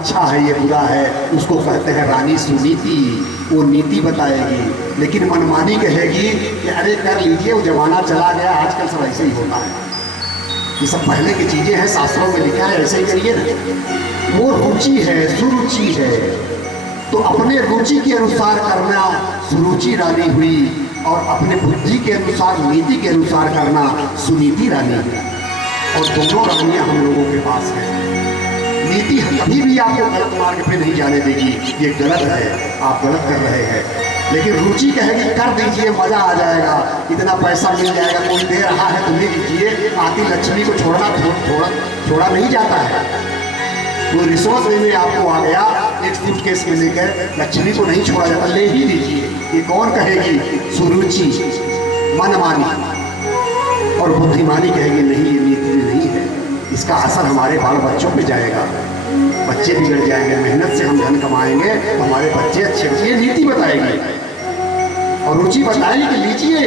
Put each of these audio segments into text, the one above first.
अच्छा है ये बुरा है, उसको कहते हैं रानी सुनीति। वो नीति बताएगी, लेकिन मनमानी कहेगी कि अरे कर लीजिए, वो जमाना चला गया, आजकल सब ऐसे ही होता है, ये सब पहले की चीजें हैं, शास्त्रों में लिखा है, ऐसे ही करिए ना। वो रुचि है, सुरुचि है, तो अपने रुचि के अनुसार करना सुरुचि रानी हुई, और अपने बुद्धि के अनुसार, नीति के अनुसार करना सुनीति रानी हुई। और दोनों रानियां हम लोगों के पास हैं। नीति कभी भी आपको गलत मार्ग पे नहीं जाने देगी, ये गलत है, आप गलत कर रहे हैं। लेकिन रुचि कहेगी कर दीजिए, मजा आ जाएगा, इतना पैसा मिल जाएगा, कोई दे रहा है तो ले लीजिए। आती लक्ष्मी को छोड़ा नहीं जाता है। वो रिसोर्स लेने आपको आ गया, एक सूटकेस में लेकर, लक्ष्मी को नहीं छोड़ा जाता, ले ही लीजिए। ये कौन कहेगी? सुरुचि, मनमानी। और बुद्धिमानी कहेगी नहीं, ये नीति नहीं है, इसका असर हमारे बाल बच्चों पे जाएगा, बच्चे बिगड़ जाएंगे, मेहनत से हम धन कमाएंगे तो हमारे बच्चे अच्छे होंगे। ये नीति बताएगी और रुचि बताएगी कि लीजिए।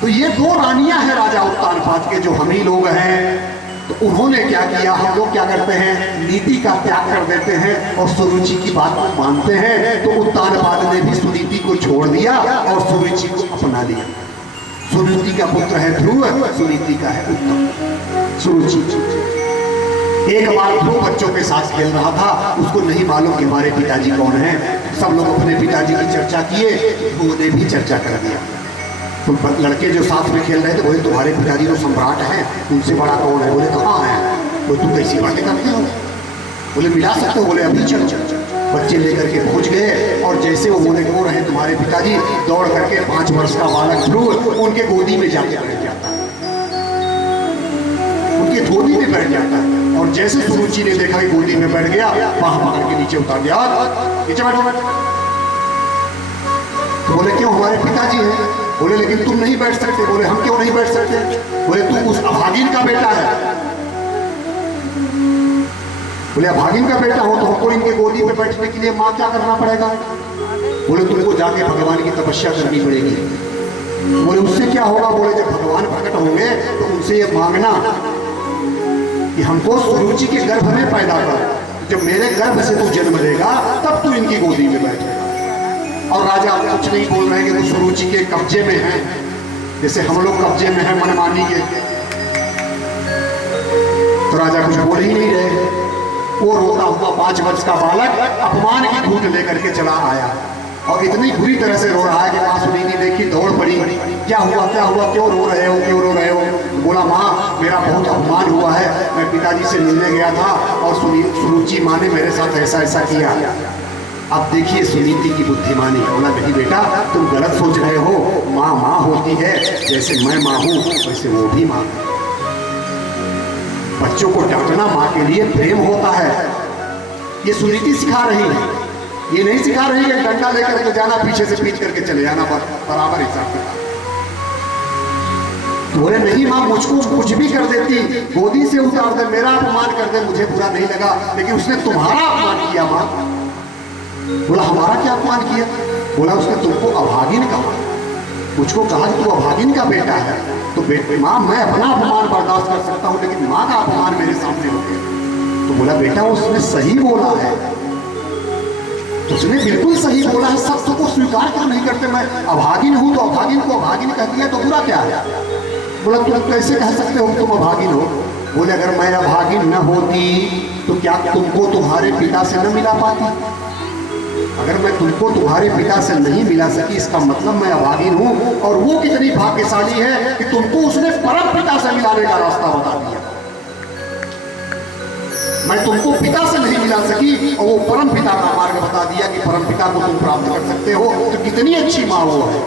तो ये दो रानियां हैं राजा उत्तानपाद के, जो हम ही लोग हैं। तो उन्होंने क्या किया, हम लोग क्या करते हैं, नीति का त्याग कर देते हैं और सुरुचि की बात को मानते हैं। तो उत्तानपाद ने भी सुनीति को छोड़ दिया और सुरुचि को अपना लिया। सुनीति का पुत्र है ध्रुव, सुनीति का है उत्तम। सुरुचि एक बार ध्रुव बच्चों के साथ खेल रहा था, उसको नहीं मालूम कि हमारे पिताजी कौन हैं। सब लोग अपने पिताजी की चर्चा किए, ध्रुव ने भी चर्चा कर दिया। तो लड़के जो साथ में खेल रहे थे बोले तुम्हारे पिताजी तो सम्राट हैं, उनसे बड़ा कौन है? बोले कहाँ है? बोले तुम कैसी बातें करते हो? बोले मिला सकते हो? बोले अभी चल। बच्चे लेकर के पहुंच गए और जैसे वो बोले वो रहे तुम्हारे पिताजी, दौड़ करके 5 वर्ष का बालक ध्रुव उनके गोदी में जाके बैठ जाता है, उनके गोदी में बैठ जाता है। और जैसे सुरुचि ने देखा कि गोदी में बैठ गया, बाह पकड़ के नीचे उतार दिया, नीचे बैठो। तो बोले क्यों? हमारे पिताजी हैं। बोले लेकिन तुम नहीं बैठ सकते। बोले हम क्यों नहीं बैठ सकते? बोले तू उस अभागिन का बेटा है। बोले अभागिन का बेटा हो तो हमको इनके गोदी में बैठने के लिए माँ क्या करना पड़ेगा? बोले तुमको जाके भगवान की तपस्या करनी पड़ेगी। बोले उससे क्या होगा? बोले जब भगवान प्रकट होंगे तो उनसे ये मांगना कि हमको सुरुचि के गर्भ में पैदा कर, जब मेरे गर्भ से तू जन्म लेगा तब तू इनकी गोदी में बैठेगा। और राजा कुछ नहीं बोल रहे कि वो सुरुचि के कब्जे में है, जैसे हम लोग कब्जे में है मनमानी के। तो राजा कुछ बोल ही नहीं रहे। वो रोता हुआ 5 वर्ष का बालक अपमान की घूंट लेकर के चला आया और इतनी बुरी तरह से रो रहा है कि माँ सुनीति देखी, दौड़ पड़ी। क्या हुआ क्या हुआ, क्यों रो रहे हो, क्यों रो रहे हो? बोला माँ मेरा बहुत अपमान हुआ है, मैं पिताजी से मिलने गया था और सुरुचि माँ ने मेरे साथ ऐसा ऐसा किया। अब देखिए सुनीति की बुद्धिमानी। बोला नहीं बेटा तुम गलत सोच रहे हो, माँ माँ होती है, जैसे मैं माँ हूँ वैसे वो भी माँ है। बच्चों को डांटना माँ के लिए प्रेम होता है, ये सुनीति सिखा रही है। ये नहीं सिखा रही है डंडा लेकर के जाना, पीछे से पीट करके चले जाना बराबर हिसाब से। बोले नहीं माँ मुझको कुछ भी कर देती, गोदी से उतार दे, मेरा अपमान कर दे, मुझे बुरा नहीं लगा, लेकिन उसने तुम्हारा अपमान किया माँ। बोला हमारा क्या अपमान किया? बोला उसने तुमको अभागिन कहा, मुझको कहा कि तू अभागिन का बेटा है। तो माँ मैं अपना अपमान बर्दाश्त कर सकता हूँ, लेकिन माँ का अपमान मेरे सामने हो गया। तो बोला बेटा उसने सही बोला है, उसने बिल्कुल सही बोला है, सत्य को स्वीकार क्यों नहीं करते? मैं अभागिन हूँ तो अभागिन को अभागिन कह दिया तो बुरा क्या है? बोला तुम कैसे कह सकते हो तुम अभागिन हो? बोले अगर मैं अभागिन न होती तो क्या तुमको तुम्हारे पिता से न मिला पाती? अगर मैं तुमको तुम्हारे पिता से नहीं मिला सकी, इसका मतलब मैं अभागिन हूं। और वो कितनी भाग्यशाली है कि तुमको उसने परम पिता से मिलाने का रास्ता बता दिया। मैं तुमको पिता से नहीं मिला सकी और वो परम पिता का मार्ग बता दिया कि परम पिता को तुम प्राप्त कर सकते हो। तो कितनी अच्छी माँ वो है।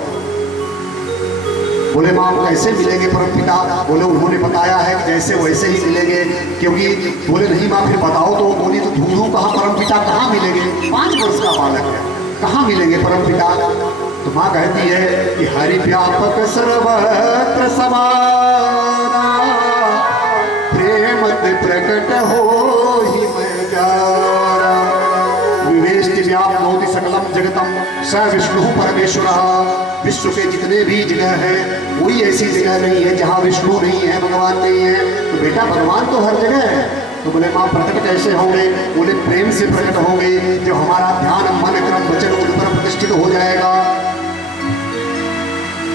बोले माँ कैसे मिलेंगे परम पिता? बोले उन्होंने बताया है कि जैसे वैसे ही मिलेंगे, क्योंकि बोले नहीं माँ फिर बताओ। तो वो बोली तो ढूंढूं कहाँ परम पिता, कहाँ मिलेंगे? 5 वर्ष का बालक है, कहाँ मिलेंगे परम पिता? तो माँ कहती है कि हरि व्यापक सर्वत्र समाना, प्रेमत प्रकट हो ही मैं जाना। विवेष्टि व्याप्नोति सकलम जगतम स विष्णु परमेश्वरः। विश्व के जितने भी जगह है कोई ऐसी जगह नहीं है जहाँ विष्णु नहीं है, भगवान नहीं है। तो बेटा भगवान तो हर जगह है, तो बोले माँ प्रकट कैसे होंगे? बोले प्रेम से प्रकट होंगे। जब हमारा ध्यान मन क्रम वचन उन पर प्रतिष्ठित हो जाएगा।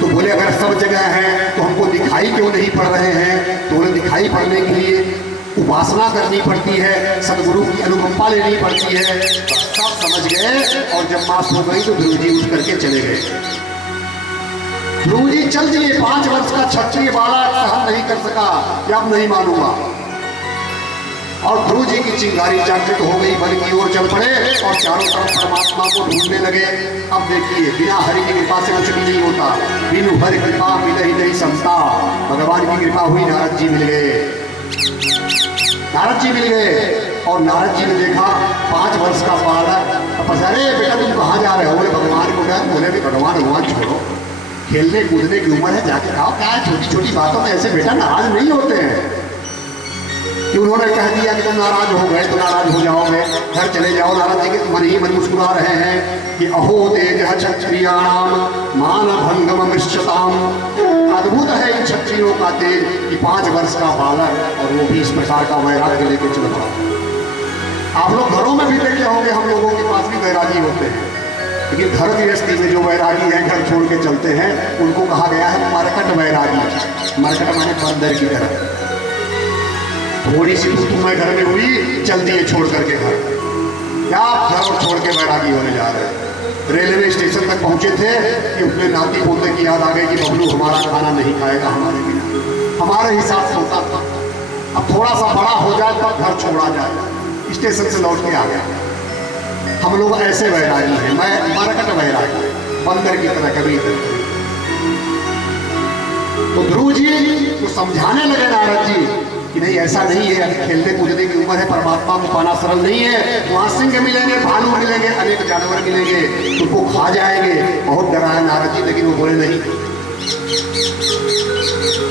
तो बोले अगर सब जगह है तो हमको दिखाई क्यों नहीं पड़ रहे हैं? तो बोले दिखाई पड़ने के लिए उपासना करनी पड़ती है, सदगुरु की अनुकंपा लेनी पड़ती है। सब समझ गए और जब मां सो गई तो ध्रुव जी उठ करके चले गए। ध्रुव जी चल दिए। 5 वर्ष का क्षत्रिय बालक सहन नहीं कर सका कि अब नहीं मानूंगा, और ध्रुव जी की चिंगारी जागृत हो गई, वन की ओर चल पड़े और चारों तरफ परमात्मा को ढूंढने लगे। अब देखिए बिना हरि की कृपा से कुछ भी नहीं होता। बिनु हरि कृपा मिले ही नहीं संता। भगवान की कृपा हुई, नारद जी मिल गए। नारद जी मिल गए और नारद जी ने देखा 5 वर्ष का बालक। अरे बेटा तुम कहाँ जा रहे हो? बोले भगवान को क्या? बोले भी भगवान भगवान छोड़ो, खेलने कूदने की उम्र है, जाके खाओ। क्या छोटी छोटी बातों में ऐसे बेटा नाराज नहीं होते हैं कि उन्होंने कह दिया कि तुम नाराज हो गए तो नाराज हो जाओगे, घर चले जाओ। नाराज जी के मन ही मन मुस्कुरा रहे हैं कि अहो तेज क्षत्रियाणाम मान भंगम मिश्रताम। अद्भुत है इन क्षत्रियों का तेज कि 5 वर्ष का बालक और वो भी इस प्रकार का वैराग्य लेके चल पड़ा। आप लोग घरों में भी देखे होंगे, हम लोगों के पास भी वैरागी होते हैं, लेकिन घर गृहस्थी में जो वैरागी हैं, घर छोड़ के चलते हैं, उनको कहा गया है मरकट वैरागी। मरकट माने बंदर की तरह। थोड़ी सी तुम्हें घर में हुई, चल दिए छोड़ करके घर। क्या आप घर छोड़ के वैरागी होने जा रहे हैं? रेलवे स्टेशन तक पहुंचे थे कि अपने नाती पोते की याद आ गई कि बबलू हमारा खाना नहीं खाएगा हमारे बिना। हमारे हिसाब से होता था। अब थोड़ा सा बड़ा हो जाए तब घर छोड़ा जाए। स्टेशन से लौट के आ गया। हम लोग ऐसे वैरागी हैं। मैं मरकट वैरागी, बंदर की तरह कभी। तो ध्रुव जी तो समझाने लगे नारद जी कि नहीं ऐसा नहीं है, अभी खेलने कूदने की उम्र है, परमात्मा को पाना सरल नहीं है। वहां सिंह मिलेंगे, भालू मिलेंगे, अनेक जानवर मिलेंगे, तुमको खा जाएंगे। बहुत डराया नारद जी, लेकिन वो बोले नहीं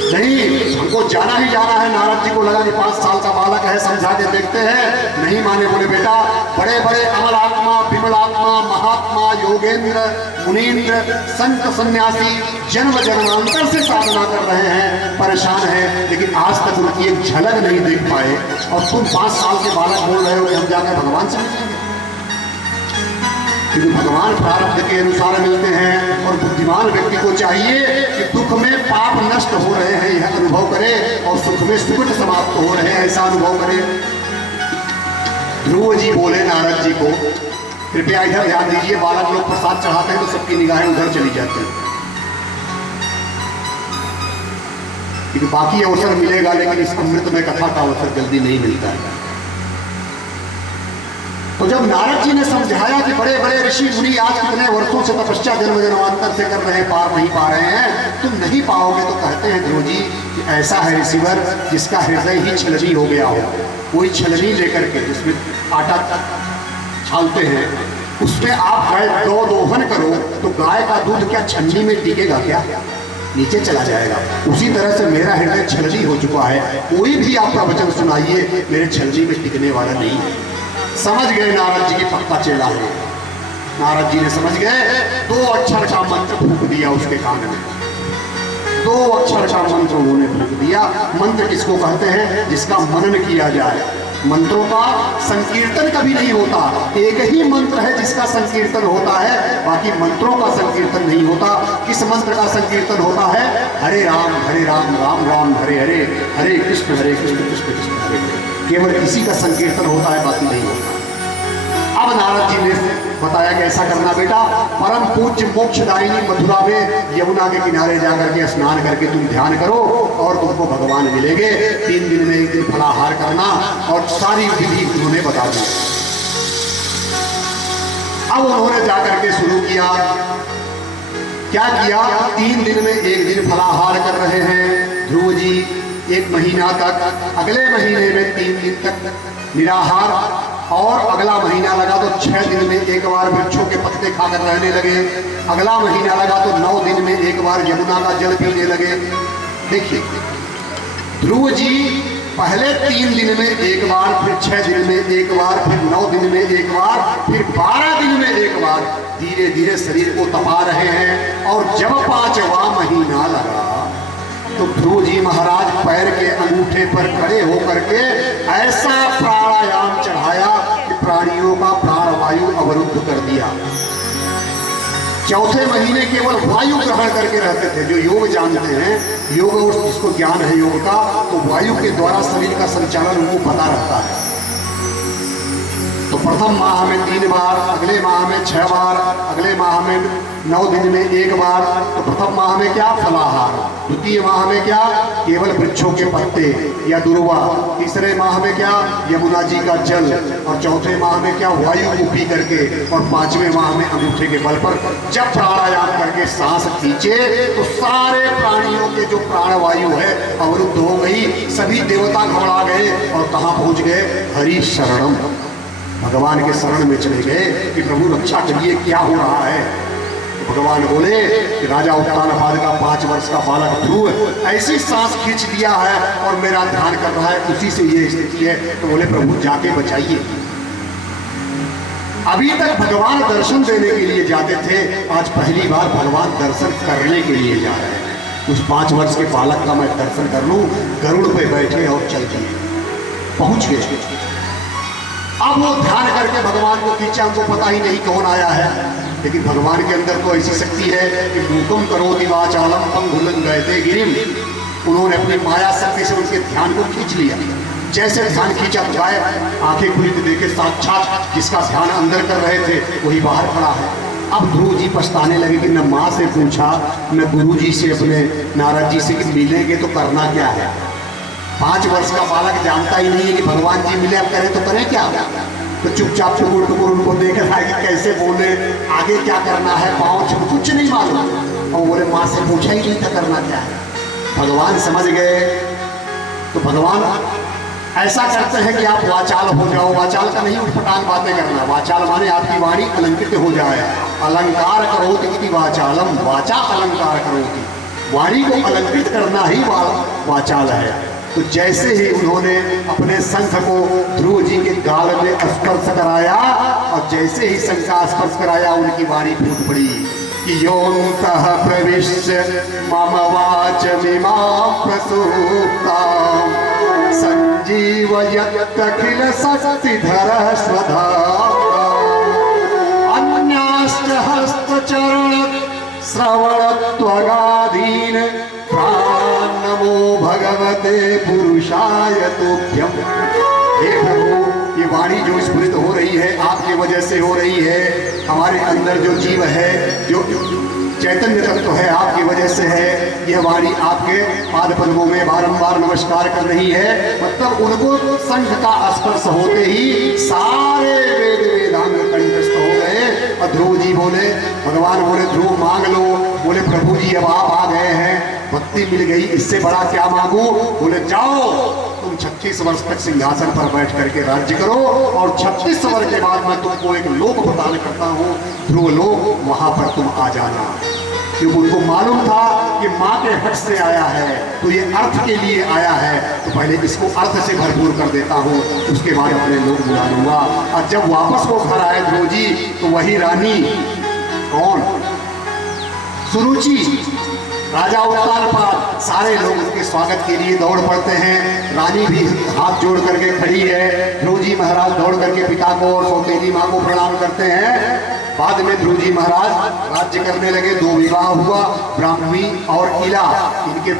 नहीं, हमको जाना ही जाना है। नारद जी को लगा कि 5 साल का बालक है, समझा के देखते हैं। नहीं माने, बोले बेटा बड़े बड़े अमल आत्मा, विमल आत्मा, महात्मा, योगेंद्र, मुनीन्द्र, संत, सन्यासी जन्म जन्मांतर से साधना कर रहे हैं, परेशान हैं, लेकिन आज तक उनकी एक झलक नहीं देख पाए। और तुम 5 साल के बालक बोल रहे हो कि हम जाकर भगवान से मिलेंगे। क्योंकि भगवान प्रारब्ध के अनुसार मिलते हैं और बुद्धिमान व्यक्ति को चाहिए कि दुख में पाप नष्ट हो रहे हैं यह अनुभव करे और सुख में सुख समाप्त हो रहे हैं ऐसा अनुभव करे। ध्रुव जी बोले नारद जी को, कृपया इधर ध्यान दीजिए। बालक लोग प्रसाद चढ़ाते हैं तो सबकी निगाहें उधर चली जाती हैं, क्योंकि बाकी अवसर मिलेगा, लेकिन इस अमृत में कथा का अवसर जल्दी नहीं मिलता है। तो जब नारद जी ने समझाया कि बड़े बड़े ऋषि मुनि आज कितने वर्षों से तपस्या जन्म जन्मांतर से कर रहे हैं, पार नहीं पा रहे हैं, तुम नहीं पाओगे। तो कहते हैं ध्रुव जी कि ऐसा है ऋषिवर जिसका हृदय ही छलनी हो गया हो। कोई छलनी लेकर के जिसमें आटा छालते हैं, उसमें आप गाय दोहन करो तो गाय का दूध क्या छन्नी में टिकेगा? क्या नीचे चला जाएगा। उसी तरह से मेरा हृदय छलनी हो चुका है। कोई भी आपका वचन सुनाइए, मेरे छलनी में टिकने वाला नहीं है। समझ गए नारद जी की पक्का चेला है। नारद जी ने समझ गए, 2 अक्षर का मंत्र फूंक दिया उसके कान में। 2 अक्षर का मंत्र उन्होंने फूंक दिया। मंत्र किसको कहते हैं? जिसका मनन किया जाए। मंत्रों का संकीर्तन कभी नहीं होता। एक ही मंत्र है जिसका संकीर्तन होता है, बाकी मंत्रों का संकीर्तन नहीं होता। किस मंत्र का संकीर्तन होता है? हरे राम राम राम हरे हरे, हरे कृष्ण कृष्ण कृष्ण हरे हरे। केवल इसी का संकीर्तन होता है, बाकी नहीं होता। अब नारद जी ने बताया कि ऐसा करना बेटा, परम पूज्य मोक्षदायिनी मथुरा में यमुना के किनारे जाकर के स्नान करके तुम ध्यान करो और तुमको भगवान मिलेंगे। 3 दिन में 1 दिन फलाहार करना, और सारी विधि उन्होंने बता दी। अब उन्होंने जाकर के शुरू किया। क्या किया? 3 दिन में 1 दिन फलाहार कर रहे हैं ध्रुव जी, 1 महीना तक। अगले महीने में 3 दिन तक निराहार, और अगला महीना लगा तो 6 दिन में 1 बार वृक्षों के पत्ते खाकर रहने लगे। अगला महीना लगा तो 9 दिन में 1 बार यमुना का जल पीने लगे। देखिए ध्रुव जी पहले 3 दिन में 1 बार, फिर 6 दिन में 1 बार, फिर 9 दिन में 1 बार, फिर 12 दिन में 1 बार धीरे धीरे शरीर को तपा रहे हैं। और जब 5वां महीना लगा तो ध्रुव जी महाराज पैर के अंगूठे पर खड़े होकर के ऐसा प्राणायाम चढ़ाया कि प्राणियों का प्राण वायु अवरुद्ध कर दिया। चौथे महीने केवल वायु ग्रहण करके रहते थे। जो योग जानते हैं, योग और जिसको ज्ञान है योग का, तो वायु के द्वारा शरीर का संचालन उनको पता रहता है। तो प्रथम माह में 3 बार, अगले माह में 6 बार, अगले माह में 9 दिन में 1 बार। तो प्रथम माह में क्या? फलाहार। द्वितीय माह में क्या? केवल वृक्षों के पत्ते या दुर्वा। तीसरे माह में क्या? यमुना जी का जल। और चौथे माह में क्या? वायु को पी करके। और 5वें माह में अंगूठे के बल पर जब प्राणायाम करके सांस खींचे तो सारे प्राणियों के जो प्राणवायु है अवरुद्ध हो गई। सभी देवता घबरा गए और कहाँ पहुंच गए? हरि शरणम, भगवान के शरण में चले गए कि प्रभु रक्षा करिए, क्या हो रहा है। तो भगवान बोले कि राजा उत्तानपाद का 5 वर्ष का बालक ध्रुव ऐसी सांस खींच दिया है और मेरा ध्यान कर रहा है, उसी से ये स्थिति है। तो बोले प्रभु जाके बचाइए। अभी तक भगवान दर्शन देने के लिए जाते थे, आज पहली बार भगवान दर्शन करने के लिए जा रहे हैं। उस 5 वर्ष के बालक का मैं दर्शन कर लूं। गरुड़ पे बैठे और चल दिए, पहुंच गए। अब वो ध्यान करके भगवान को खींचा, हमको पता ही नहीं कौन आया है, लेकिन भगवान के अंदर तो ऐसी शक्ति है कि मूकम करोति वाचालम पंगुलं गयते गिरिम। उन्होंने अपनी माया शक्ति से उनके ध्यान को खींच लिया। जैसे ध्यान खींचा तो गाय आंखें खुली तो देखे साक्षात जिसका ध्यान अंदर कर रहे थे वही बाहर खड़ा है। अब ध्रुव जी पछताने लगे कि न माँ से पूछा न गुरु जी से, अपने नारद जी से कि मिलेंगे तो करना क्या है। 5 वर्ष का बालक जानता ही नहीं है कि भगवान जी मिले, अब करें तो करें क्या। तो चुपचाप टुकुर टुकुर उनको देख रहा है कि कैसे बोले, आगे क्या करना है, पाँव छू, कुछ नहीं मालूम। और बोले माँ से पूछा ही नहीं था करना क्या है। भगवान समझ गए। तो भगवान ऐसा करते हैं कि आप वाचाल हो जाओ। वाचाल का नहीं उठपटांग बातें करना, वाचाल माने आपकी वाणी अलंकृत हो जाए। अलंकार करोति इति वाचालम, वाचा अलंकार करोति, वाणी को अलंकृत करना ही वाचाल है। तो जैसे ही उन्होंने अपने शंख को ध्रुव जी के गाल में स्पर्श कराया और जैसे ही शंख का स्पर्श कराया उनकी वाणी फूट पड़ी कि योऽन्तः प्रविश्य मम वाचमिमां प्रसूप्तां संजीवयत्यखिल शक्तिधरः स्वधाम्ना अन्याश्च हस्तचरण श्रवणत्वगादीन् नमो भगवते पुरुषाय तुभ्यम। हे प्रभु, ये वाणी जो स्फुरित हो रही है आपकी वजह से हो रही है। हमारे अंदर जो जीव है, जो चैतन्य तत्व है, आपकी वजह से है। यह वाणी आपके पाद पद्मों में बारंबार नमस्कार कर रही है। मतलब उनको शंख का स्पर्श होते ही सारे वेद वेदांग कंठस्थ हो गए। और ध्रुव जी बोले, भगवान बोले ध्रुव मांग लो। बोले प्रभु जी अब आप आ गए हैं, भक्ति मिल गई, इससे बड़ा क्या मांगू। बोले जाओ तुम 36 वर्ष तक सिंहासन पर बैठ करके राज्य करो और 36 वर्ष के बाद मैं तुमको एक लोक प्रदान करता हूँ, ध्रुव लोक, वहां पर तुम आ जाना। क्योंकि उनको मालूम था कि माँ के हट से आया है तो ये अर्थ के लिए आया है, तो पहले इसको अर्थ से भरपूर कर देता हूँ, उसके बाद अपने लोग बुला लूंगा। और जब वापस वो घर आए ध्रुव जी, तो वही रानी, कौन, सुरुचि, राजा उत्तानपाद, सारे लोग उनके स्वागत के लिए दौड़ पड़ते हैं। रानी भी हाथ जोड़ करके खड़ी है। ध्रुव जी महाराज दौड़ करके पिता को और सौतेली माँ को प्रणाम करते हैं। बाद में ध्रुव जी महाराज राज्य करने लगे। 2 विवाह हुआ, ब्राह्मी और इला, इनके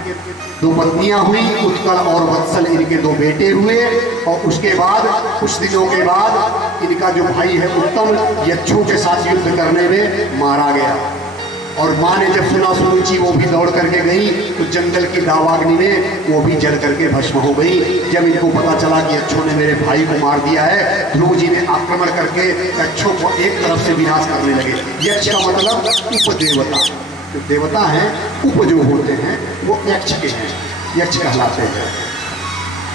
2 पत्नियां हुई। उत्कल और वत्सल इनके 2 बेटे हुए। और उसके बाद कुछ दिनों के बाद इनका जो भाई है उत्तम, यक्षों के साथ युद्ध करने में मारा गया। और माँ ने जब सुना सुरुचि वो भी दौड़ करके गई, तो जंगल की दावाग्नि में वो भी जल करके भस्म हो गई। जब इनको पता चला कि यक्षों ने मेरे भाई को मार दिया है, ध्रुव जी ने आक्रमण करके यक्षों को एक तरफ से विनाश करने लगे। यक्ष का मतलब उपदेवता, जो देवता हैं, उप जो होते हैं वो यक्ष के हैं, यक्ष कहलाते हैं।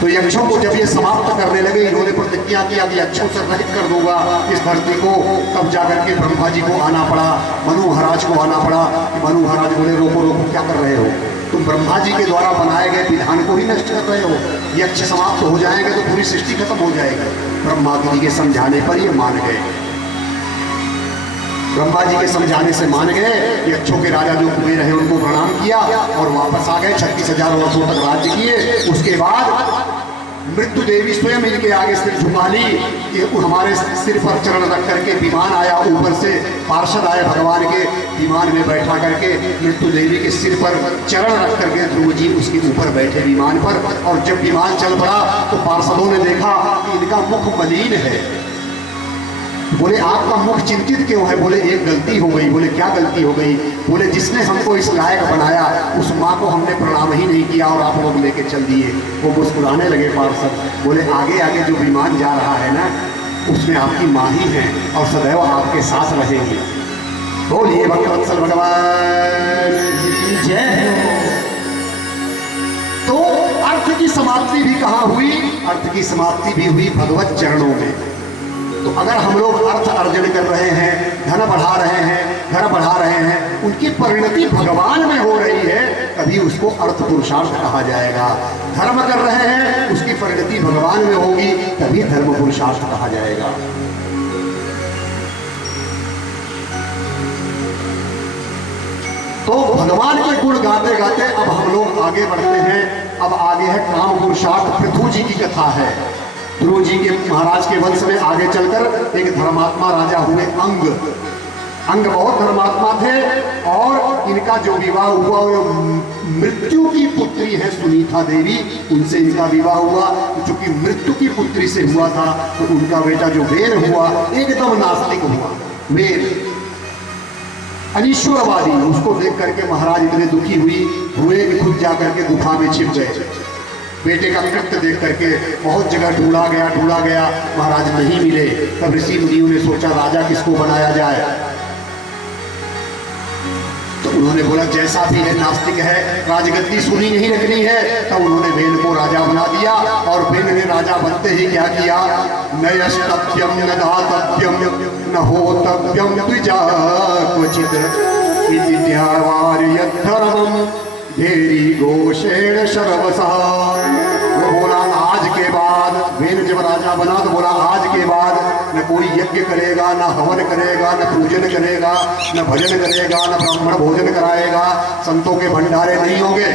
तो यक्षों को जब ये समाप्त करने लगे, इन्होंने प्रतिज्ञा किया कि यक्षों से रहित कर दूंगा इस धरती को। तब जाकर के ब्रह्मा जी को आना पड़ा, मनु महाराज को आना पड़ा। मनु महाराज बोले रोको रोको, क्या कर रहे हो तुम, ब्रह्मा जी के द्वारा बनाए गए विधान को ही नष्ट कर रहे हो। यक्ष समाप्त हो जाएंगे तो पूरी सृष्टि खत्म हो जाएगी। ब्रह्मा जी के समझाने पर ये मान गए। ब्रह्मा जी के समझाने से मान गए कि अच्छों के राजा जो कुबेर हैं उनको प्रणाम किया और वापस आ गए। 36,000 वर्षों तक राज्य किए। उसके बाद मृत्यु देवी स्वयं इनके आगे सिर झुका ली कि हमारे सिर पर चरण रख करके विमान आया, ऊपर से पार्षद आए भगवान के, विमान में बैठा करके मृत्यु देवी के सिर पर चरण रख करके ध्रुव जी उसके ऊपर बैठे विमान पर। और जब विमान चल पड़ा तो पार्षदों ने देखा कि इनका मुख मलिन है। बोले आपका मुख चिंतित क्यों है? बोले एक गलती हो गई। बोले क्या गलती हो गई? बोले जिसने हमको इस लायक बनाया उस माँ को हमने प्रणाम ही नहीं किया और आप लोग लेके चल दिए। वो मुस्कुराने लगे पार्षद। बोले आगे आगे जो विमान जा रहा है ना उसमें आपकी माँ ही है और सदैव आपके साथ रहेंगी। बोलिए भक्तवत्सल भगवान जय। तो अर्थ की समाप्ति भी कहाँ हुई? अर्थ की समाप्ति भी हुई भगवत चरणों में। तो अगर हम लोग अर्थ अर्जन कर रहे हैं, धन बढ़ा रहे हैं, घर बढ़ा रहे हैं, उनकी परिणति भगवान में हो रही है, तभी उसको अर्थ पुरुषार्थ कहा जाएगा। धर्म कर रहे हैं, उसकी परिणति भगवान में होगी, तभी धर्म पुरुषार्थ कहा जाएगा। तो भगवान के गुण गाते गाते अब हम लोग आगे बढ़ते हैं। अब आगे है काम पुरुषार्थ। पृथु जी की कथा है। ध्रुव जी के महाराज के वंश में आगे चलकर एक धर्मात्मा राजा हुए अंग। अंग बहुत धर्मात्मा थे और इनका जो विवाह हुआ वो मृत्यु की पुत्री है सुनीता देवी, उनसे इनका विवाह हुआ। चूंकि मृत्यु की पुत्री से हुआ था तो उनका बेटा जो वेर हुआ एकदम नास्तिक हुआ। वेर अनीश्वरवादी। उसको देख करके महाराज इतने दुखी हुए कि खुद जा करके गुफा में छिप गए। बेटे का कृत्य देख करके बहुत जगह ढूंढा गया, महाराज नहीं मिले। तब ऋषि मुनियों ने सोचा राजा किसको बनाया जाए। तो उन्होंने बोला जैसा भी है नास्तिक है, राजगद्दी सुनी नहीं रखनी है। तब उन्होंने वेन को राजा बना दिया और वेन ने राजा बनते ही क्या किया? न यष्टव्यम न दातव्यम न होतव्यम द्विजा क्वचित् इति न्यायवार्यधर्मम् धेरी घोषेण शर्वसा। वो बोला आज के बाद, वेन जब राजा बना तो बोला आज के बाद न कोई यज्ञ करेगा, न हवन करेगा, न पूजन करेगा, न भजन करेगा, न ब्राह्मण भोजन कराएगा, संतों के भंडारे नहीं होंगे।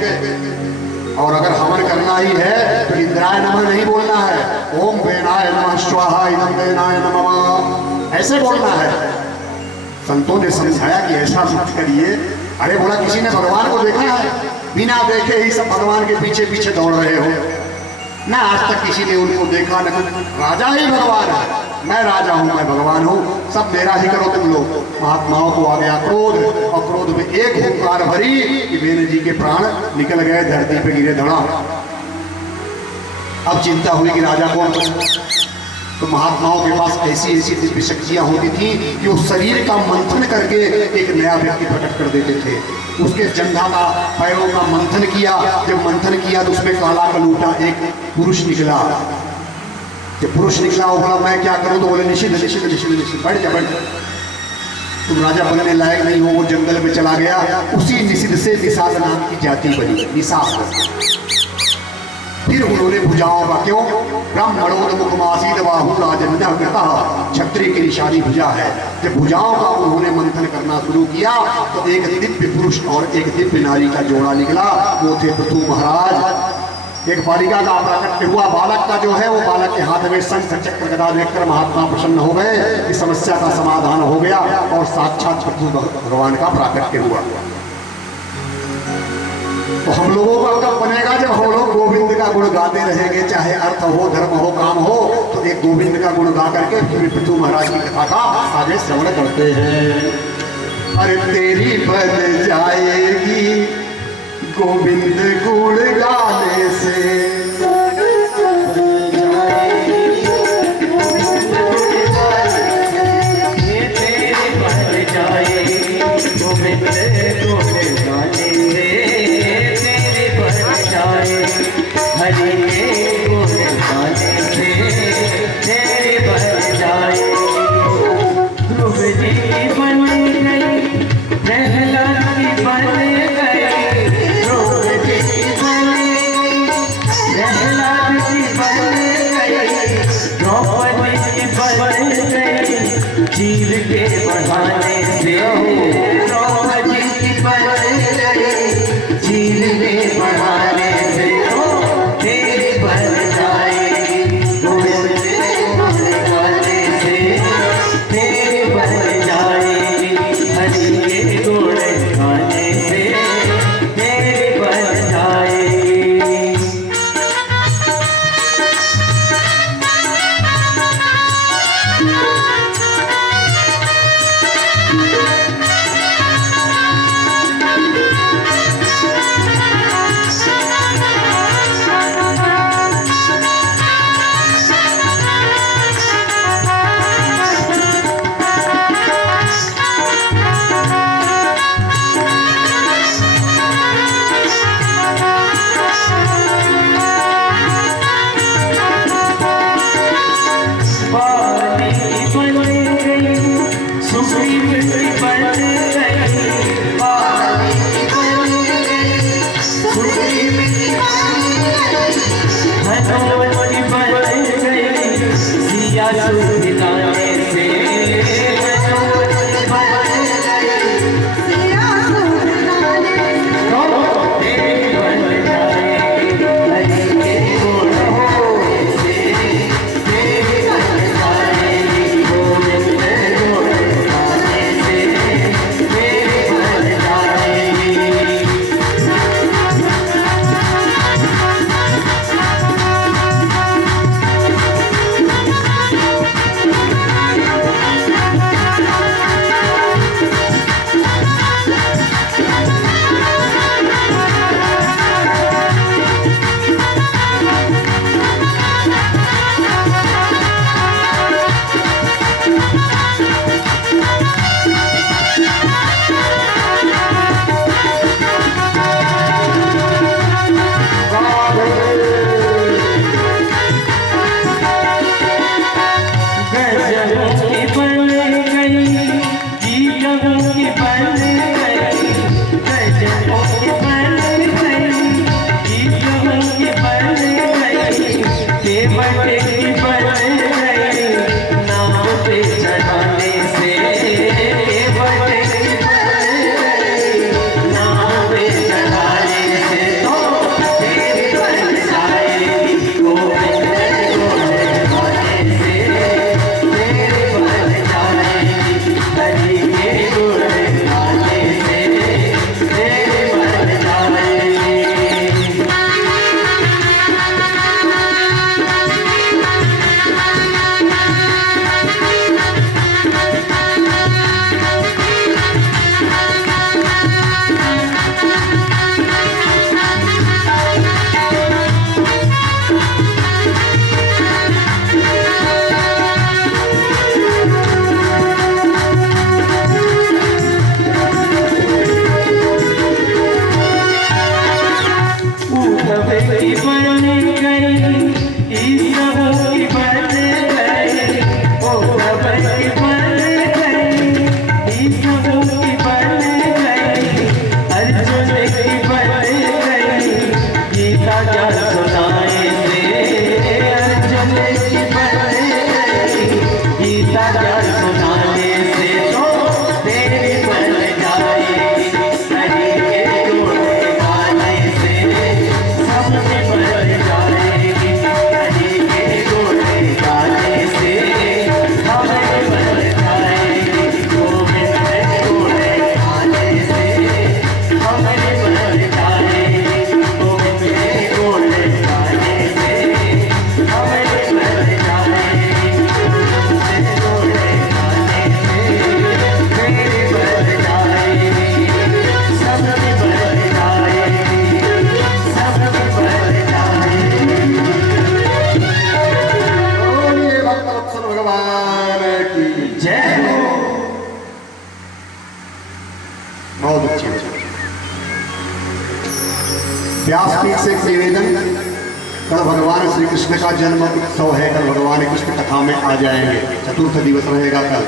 और अगर हवन करना ही है तो इंद्राय नमः नहीं बोलना है, ओम वेनाय नमः स्वाहा इदं वेनाय नमः ऐसे बोलना है। संतों ने समझाया कि ऐसा मत करिए। अरे बोला किसी ने भगवान को देखा है? बिना देखे ही सब भगवान के पीछे पीछे दौड़ रहे हो ना। आज तक किसी ने उनको देखा न। राजा ही भगवान है। मैं राजा हूँ, मैं भगवान हूँ, सब मेरा ही करो तुम लोग। महात्माओं को आ गया क्रोध और क्रोध में एक हुंकार भरी कि वेन जी के प्राण निकल गए, धरती पे गिरे धड़ा। अब चिंता हुई कि राजा कौन? तो महात्माओं के पास ऐसी ऐसी दिव्य शक्तियां होती थी कि वो शरीर का मंथन करके एक नया व्यक्ति प्रकट कर देते थे। उसके जंघा का, पैरों का मंथन किया। जब मंथन किया तो उसमें काला कलूटा एक पुरुष निकला। जब पुरुष निकला वो बोला मैं क्या करूं? तो बोले निषिद्ध निषिद्ध निषिद्ध निषिद्ध, बैठ जा बैठ जा, तुम राजा बनने लायक नहीं हो। वो जंगल में चला गया। उसी निषिद्ध से निषाद नाम की जाति बनी, निषाद। फिर उन्होंने भुजाओं का, क्यों? ब्राह्मणोन्मुखमासीद बाहु राजन्यः कृतः, क्षत्रिय की निशानी भुजा है। जब भुजाओं का उन्होंने मंथन करना शुरू किया तो एक दिव्य पुरुष और एक दिव्य नारी का जोड़ा निकला। वो थे पृथु महाराज। एक बालिका का प्राकट्य हुआ। बालक का जो है वो बालक के हाथ में शंख चक्र गदा देखकर महात्मा प्रसन्न हो गए कि समस्या का समाधान हो गया और साक्षात पृथु भगवान का प्राकट्य हुआ। तो हम लोगों का कब बनेगा? जब हम लोग गोविंद का गुण गाते रहेंगे, चाहे अर्थ हो, धर्म हो, काम हो। तो एक गोविंद का गुण गा करके फिर पृथु महाराज की कथा का आगे श्रवण करते हैं। अरे तेरी बन जाएगी गोविंद गुण गाने से, जीव के बढ़ाने द्रौपदी की बन गई, झील में बढ़ाने से तो तेरी बन जाएगी, बढ़ाने से तेरी बन जाएगी, हरि के गुण गाने से तेरी बन जाएगी। बहुत अच्छी बात। व्यासपीठ से एक निवेदन, कल भगवान श्री कृष्ण का जन्म उत्सव है, कल भगवान कृष्ण कथा में आ जाएंगे, चतुर्थ दिवस रहेगा कल।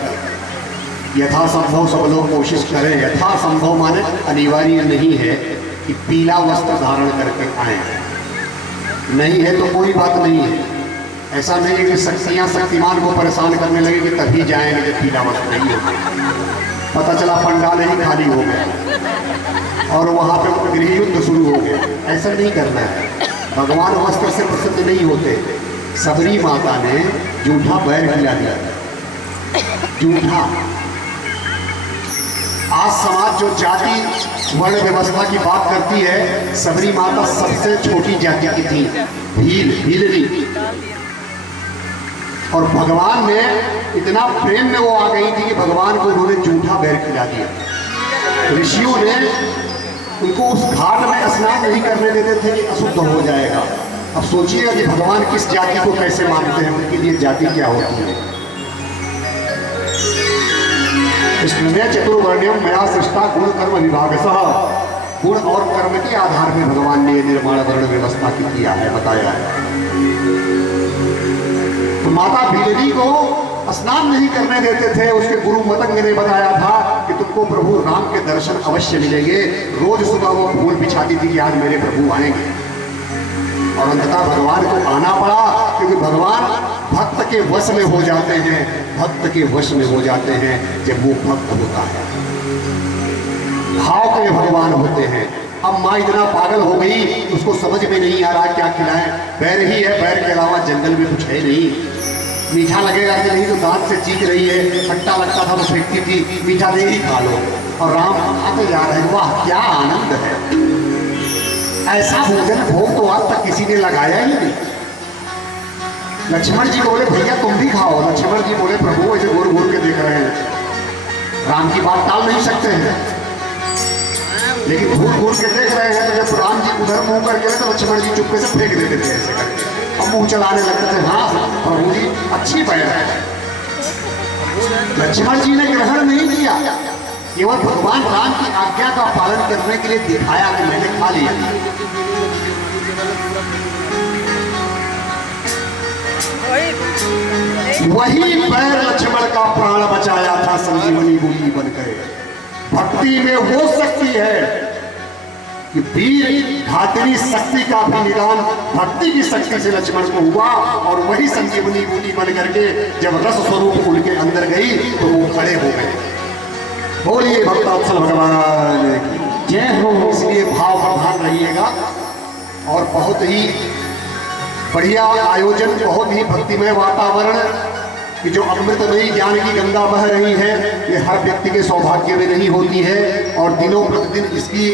यथासंभव सब लोग कोशिश करें, यथासंभव माने अनिवार्य नहीं है कि पीला वस्त्र धारण करके आए, नहीं है तो कोई बात नहीं है। ऐसा नहीं है कि शक्तियाँ शक्तिमान को परेशान करने लगे कि तभी जाएंगे जब पीला वस्त्र नहीं होगा। पता चला पंडाल ही खाली हो गया और वहाँ पे गृह युद्ध शुरू हो गया। ऐसा नहीं करना है। भगवान वस्त्र से प्रसिद्ध नहीं होते। सबरी माता ने जूठा बैर खिला दिया, जूठा। आज समाज जो जाति वर्ण व्यवस्था की बात करती है, सबरी माता सबसे छोटी जाति की थी, भीलनी। और भगवान ने इतना प्रेम में वो आ गई थी कि भगवान को उन्होंने जूठा बैर खिला दिया। ऋषियों ने उनको उस घाट में स्नान नहीं करने देते थे कि अशुद्ध हो जाएगा। अब सोचिएगा कि भगवान किस जाति को कैसे मानते हैं, उनके लिए जाति क्या होती है। कृष्ण चतुर्वर्ण्यम मया सृष्टा गुण कर्म विभागशः, गुण और कर्म के आधार पर भगवान ने निर्माण वर्ण व्यवस्था की किया है, बताया है। तो माता भीलनी को स्नान नहीं करने देते थे। उसके गुरु मतंग ने बताया था कि तुमको प्रभु राम के दर्शन अवश्य मिलेंगे। रोज सुबह वो फूल बिछाती थी कि आज मेरे प्रभु आएंगे। और अंततः भगवान को आना पड़ा, क्योंकि भगवान भक्त के वश में हो जाते हैं, भक्त के वश में हो जाते हैं जब वो भक्त होता है। भाव के भगवान होते हैं। अब माँ इतना पागल हो गई, उसको समझ में नहीं आ रहा क्या खिलाएं। बैर ही है, बैर के अलावा जंगल में कुछ है नहीं। मीठा लगेगा कि नहीं, तो दांत से चीख रही है। खट्टा लगता था तो फेंकती थी, मीठा दे ही खा लो। और राम खाते जा रहे हैं। वाह क्या आनंद है। ऐसा भोजन भोग तो आज तक किसी ने लगाया ही नहीं। लक्ष्मण जी बोले भैया तुम भी खाओ। लक्ष्मण जी बोले प्रभु ऐसे घूर घूर के देख रहे हैं, राम की बात टाल नहीं सकते हैं। लेकिन घूर घूर के देख रहे हैं, तो जब राम जी उधर मुंह करके तो लक्ष्मण जी चुपके से फेंक देते थे ऐसे करके, और मुंह चलाने लगते थे। हाँ प्रभु जी अच्छी पैर है। लक्ष्मण जी ने ग्रहण नहीं किया, केवल भगवान राम की आज्ञा का पालन करने के लिए दिखाया कि मैंने खा लिया। वही पैर लक्ष्मण का प्राण बचाया था, संजीवनी बूटी बनकर। भक्ति में हो सकती है कि वीर धात्री शक्ति का भी निदान भक्ति की शक्ति से लक्ष्मण को हुआ। और वही संजीवनी बूटी बन करके जब रस स्वरूप उनके अंदर गई तो वो खड़े हो गए। बोलिए भक्तवत्सल भगवान की जय हो। इसलिए भाव प्रधान रहिएगा। और बहुत ही बढ़िया आयोजन, बहुत ही भक्तिमय वातावरण कि जो अमृतमयी ज्ञान की गंगा बह रही है, ये हर व्यक्ति के सौभाग्य में नहीं होती है। और दिनों प्रतिदिन इसकी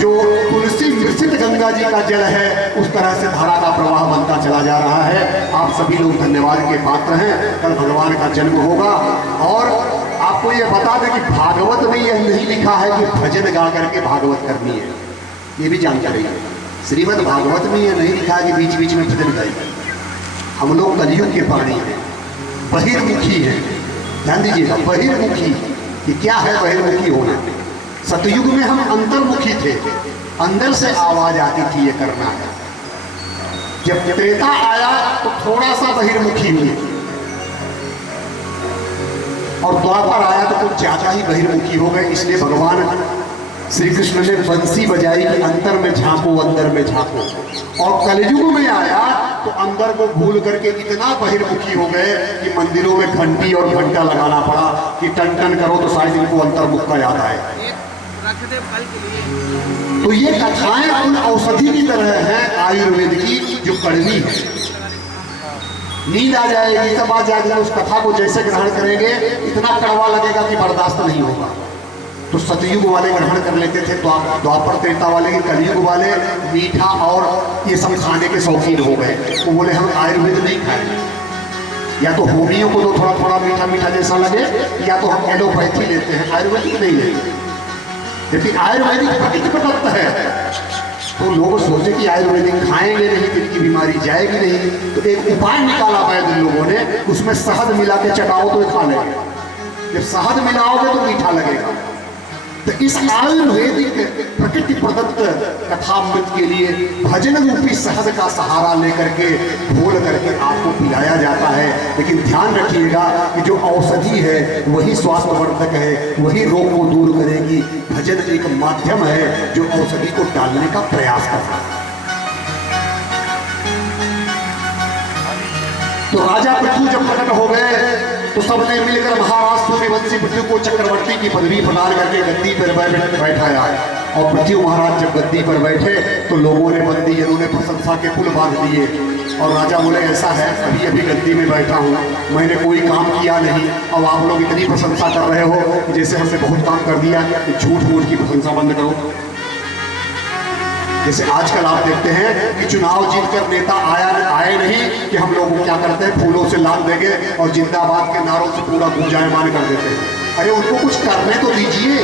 जो तुलसी मिश्रित गंगा जी का जल है, उस तरह से धारा का प्रवाह बनता चला जा रहा है। आप सभी लोग धन्यवाद के पात्र हैं। कल भगवान का जन्म होगा। और आपको ये बता दें कि भागवत में यह नहीं लिखा है कि भजन गा करके भागवत करनी है, ये भी जानकारी है। श्रीमद् भागवत में यह नहीं लिखा है कि बीच बीच में भजन गाइए। हम लोग कलयुग के प्राणी हैं, बहिर्मुखी है। ध्यान दीजिएगा, बहिर्मुखी कि क्या है बहिर्मुखी होना। सतयुग में हम अंतर्मुखी थे, अंदर से आवाज आती थी ये करना है। जब त्रेता आया तो थोड़ा सा बहिर्मुखी हुई, और द्वापर आया तो कुछ ज्यादा ही बहिर्मुखी हो गए। इसलिए भगवान श्री कृष्ण ने बंसी बजाई कि अंदर में झांको, अंदर में झांको। और कलयुग में आया तो अंदर को भूल करके इतना बहिर्मुखी हो गए कि मंदिरों में घंटी और घंटा लगाना पड़ा कि टन टन करो तो शायद इनको अंतर्मुख का याद आए। तो ये कथाएं उन औषधि की तरह हैं आयुर्वेद की, जो कड़वी है। नींद आ जाएगी, तब आ जाएगी, उस कथा को जैसे ग्रहण करेंगे इतना कड़वा लगेगा कि बर्दाश्त नहीं होगा। तो सतयुग वाले ग्रहण कर लेते थे, द्वापर त्रेता वाले, कलयुग वाले मीठा और ये सब खाने के शौकीन हो गए। वो बोले हम आयुर्वेद नहीं खाएंगे। या तो होमियो को तो थोड़ा थोड़ा मीठा मीठा जैसा लगे, या तो हम एलोपैथी लेते हैं, आयुर्वेदिक नहीं लेते। लेकिन आयुर्वेदिक प्रतिपदत्त है, तो लोग सोचे कि आयुर्वेदिक खाएंगे नहीं तो इनकी बीमारी जाएगी नहीं। तो एक उपाय निकाला वैद्य लोगों ने, उसमें शहद मिला के चटाओ तो खा लेंगे। जब शहद मिलाओगे तो मीठा लगेगा। तो इस आयुर्वेदिक प्रकृति प्रदत्त कथामृत के लिए भजन रूपी शहद का सहारा लेकर के घोल करके आपको पिलाया जाता है। लेकिन ध्यान रखिएगा कि जो औषधि है वही स्वास्थ्यवर्धक है, वही रोग को दूर करेगी। भजन एक माध्यम है जो औषधि को डालने का प्रयास करता है। तो राजा पृथु जब प्रकट हो गए तो सबने मिलकर महाराज सूर्यवंशी पृथ्वी को चक्रवर्ती की पदवी प्रदान करके गद्दी पर बैठाया। और पृथ्वी महाराज जब गद्दी पर बैठे तो लोगों ने, बंदीजनों ने प्रशंसा के पुल बांध दिए। और राजा बोले ऐसा है, अभी अभी गद्दी में बैठा हूँ, मैंने कोई काम किया नहीं, अब आप लोग इतनी प्रशंसा कर रहे हो जैसे हमने बहुत काम कर दिया, झूठ मूठ की प्रशंसा बंद करो। जैसे आजकल आप देखते हैं कि चुनाव जीतकर नेता आए नहीं कि हम लोग क्या करते हैं, फूलों से लाद देंगे और जिंदाबाद के नारों से पूरा गुंजायमान कर देते हैं। अरे उनको कुछ करने तो दीजिए,